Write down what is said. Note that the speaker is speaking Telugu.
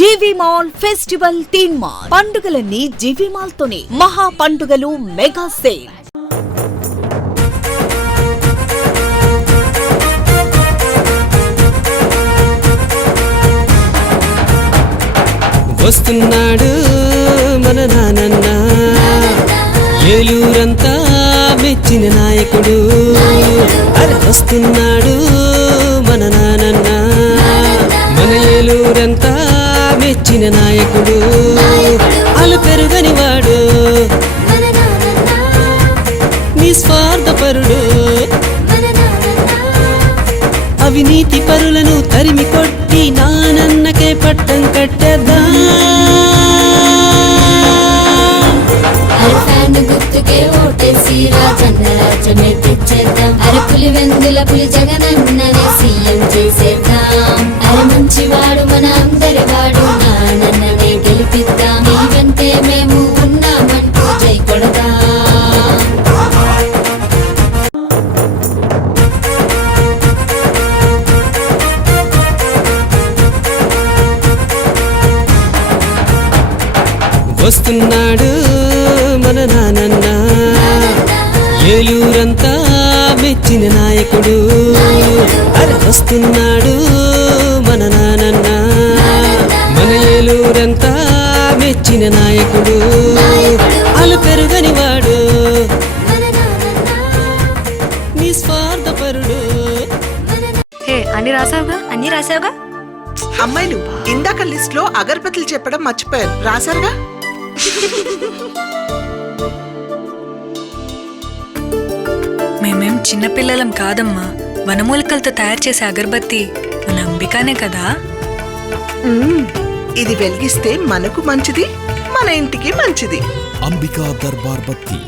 జీవి మాల్ ఫెస్టివల్ థీమ్ మాల్ పండుగలన్నీ జీవి మాల్ తోనే మహా పండుగలు మెగా సేల్. వస్తున్నాడు మన నానన్న, ఏలూరంతా మెచ్చిన నాయకుడు. అరే వస్తున్నాడు మన నానన్న, మన ఏలూరంతా మెచ్చిన నాయకుడు. అలు పెరుగని వాడు, నిస్వార్థపరుడు, అవినీతి పరులను తరిమి కొట్టి నానన్నకే పట్టం కట్టేద్దాం. గుర్తుకే ఓటేసి రాజన్న రాజ్యమే తెచ్చేద్దాం. అరే పులి వెందుల పులి జగనన్ననే సీఎం చేసేద్దాం. అరే మంచివాడు మన అందరి వాడు నానన్ననే గెలిపిద్దాం. నీ వెంటే మేము ఉన్నామంటూ జై కొడదాం. వస్తున్నాడు మన నానన్న, ఏలూరంతా మెచ్చిన నాయకుడు. అరే వస్తున్నాడు మన నానన్న, మన ఏలూరంతా మెచ్చిన నాయకుడు. అలు పెరుగని వాడు, నిస్వార్థపరుడు. అన్ని రాసావుగా అమ్మాయిలు ఇందాక లిస్ట్ లో అగరబత్తులు చెప్పడం మర్చిపోయారు, రాశారుగా? మేమేం చిన్నపిల్లలం కాదమ్మా. వనమూలికలతో తయారు చేసే అగరబత్తి మన అంబికానే కదా. ఇది వెలిగిస్తే మనకు మంచిది, మన ఇంటికి మంచిది. అంబికా దర్బార్ బత్తి.